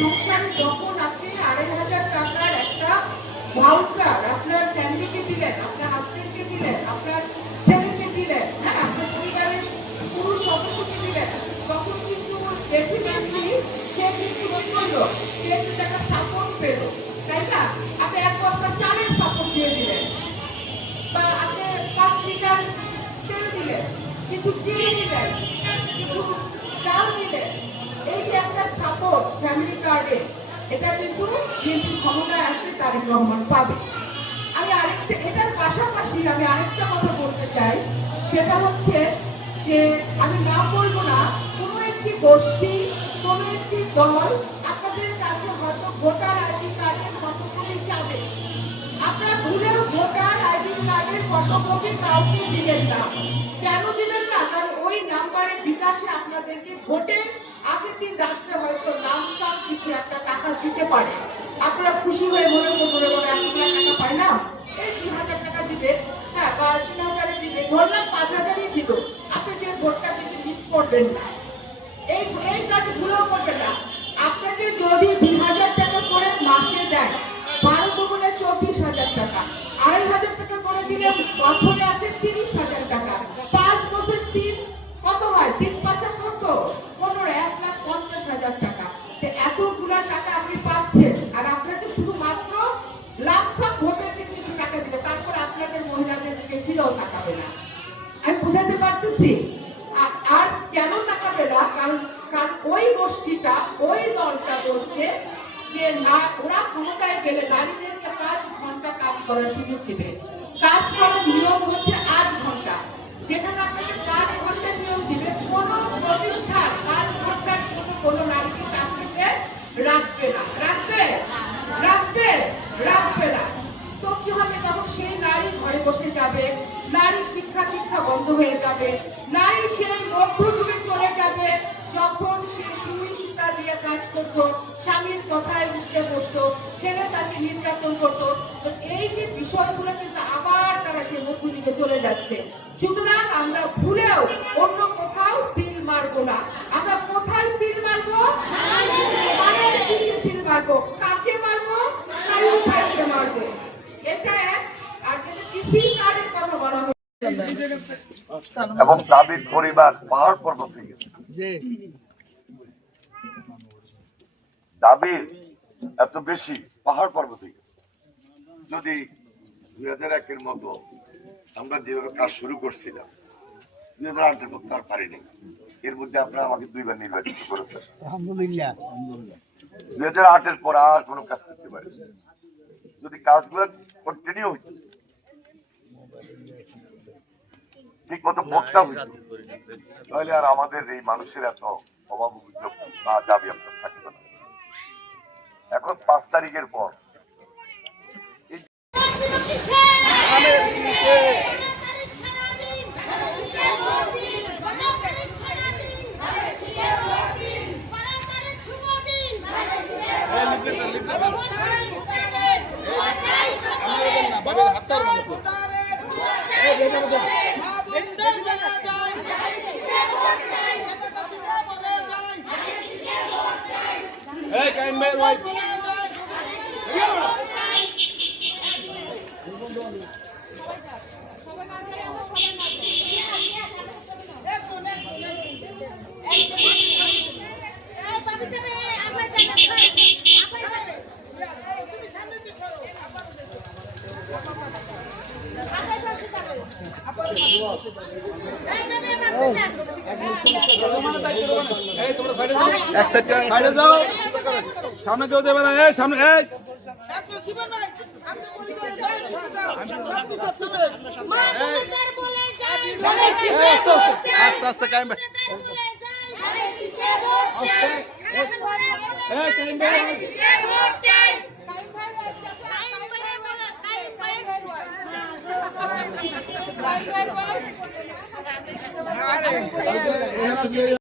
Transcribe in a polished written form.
সংসারে যখন আপনি ২,৫০০ টাকার একটা ভাউচার আপনার ফ্যামিলিকে দিলেন, আপনার হাজবেন্ডকে দিলেন, আপনার ছেলেকে দিলেন, হ্যাঁ, আপনার পরিবারের পুরুষ সদস্যকে দিলেন, তখন কিন্তু ডেফিনেটলি সে কিন্তু কি করলো, সে কিন্তু একটা সাপোর্ট পেল, তাই না? আপনি ১ বস্তা চালের সাপোর্ট দিয়ে দিলেন, বা আপনি ৫ লিটার তেল দিলেন, কিছু চিনি দিলেন, কিছু ডাল দিলেন। এই যে একটা সাপোর্ট ফ্যামিলি কার্ডে, এটা কিন্তু বিএনপি ক্ষমতায় আসলে তারেক রহমান পাবে। আমি আরেকটা, এটার পাশাপাশি আমি আরেকটা কথা বলতে চাই, সেটা হচ্ছে যে আমি না বলবো না, কোনো একটি গোষ্ঠী, কোনো একটি দল আপনাদের কাছে হয়তো ভোটার আইডি কার্ডের ফটোকপি চাবে। আপনারা ভুলেও ভোটার আইডি কার্ডের ফটোকপি কাউকে দিবেন না। কেন দিবেন না? কারণ ওই নাম্বারে বিকাশে আপনাদেরকে ভোটের আগের দিন রাত্রে হয়তো নাম কিছু একটা টাকা দিতে পারে। আপনারা খুশি হয়ে মনে করে বলে 1,000 টাকা পাইলাম, এই 2,000 টাকা দিবে, হ্যাঁ, বা 3,000 দিবে, ধরলাম 5,000ই দিল। আপনি যে ভোটটা দিতে মিস করবেন না, এই কাজ ভুলেও করবেন না। আপনাকে যদি 2,000 টাকা করে মাসে দেয়, 12 দুগুণে 24,000 টাকা, 2,500 টাকা করে দিলে বছরে আসে 30,000 টাকা। 5 বছর 3 কত হয়? 3 পাঁচা কত? 15, 1,50,000 টাকা। এতগুলা টাকা আপনি পাচ্ছেন, আর আপনাকে শুধুমাত্র লামসাম ভোটের দিন কিছু টাকা দিবে, তারপর আপনাদের মহিলাদের দিকে ফিরেও তাকাবে না। আমি বুঝাতে পারতেছি? আর কেন তাকাবে না? কারণ ওই গোষ্ঠীটা, ওই দলটা বলছে যে না, ওরা ক্ষমতায় গেলে নারীদেরকে 5 ঘন্টা কাজ করার সুযোগ দিবে। কাজ করার নিয়ম হচ্ছে 8 ঘন্টা। যেখানে আপনাকে 5 ঘন্টা নিয়ম দিবে, কোনো প্রতিষ্ঠান 5 ঘন্টার জন্য কোনো নারীকে চাকরিতে রাখবে না। রাখবে না। তো কি হবে? তখন সেই নারী ঘরে বসে যাবে, নারী শিক্ষা দীক্ষা বন্ধ হয়ে যাবে, নারী সেই মধ্যযুগে চলে যাবে যখন সে সুই সুতা দিয়ে কাজ করত, স্বামীর কথায় উঠতে বসতো, ছেলে তাকে নির্যাতন করতো। তো এই যে বিষয়গুলো কিন্তু আবার তারা সে মধ্যযুগে চলে যাচ্ছে। সুতরাং আমরা ভুলেও অন্য কোথাও সিল মারবো না। আমরা কোথায় সিল মারবো? সিল মারবো। কাকে মারবো? মারবো। এটা। আর যেটা কৃষি কার্ডের কথা বলা হচ্ছে, এবং দাবির পরিবার পাহাড় পর্বত হয়ে গেছে। দাবির এত বেশি পাহাড় পর্বত হয়ে গেছে। যদি 2001-এর মতো আমরা যেভাবে কাজ শুরু করছিলাম, 2008-এর মতো আর পারিনি। এর মধ্যে আপনারা আমাকে 2 বার নির্বাচিত করেছেন, আলহামদুলিল্লাহ। 2008-এর পর আর কোনো কাজ করতে পারি। যদি কাজগুলো কন্টিনিউ হইত, ঠিক মতো ভোটটা হইত, তাহলে আর আমাদের এই মানুষের এত অভাব অভিযোগ বা দাবি আপনার থাকবে না। এখন 5 তারিখের পর সামনে কেউ দেবে না, সামনে আস্তে আস্তে কায়েম ভাই।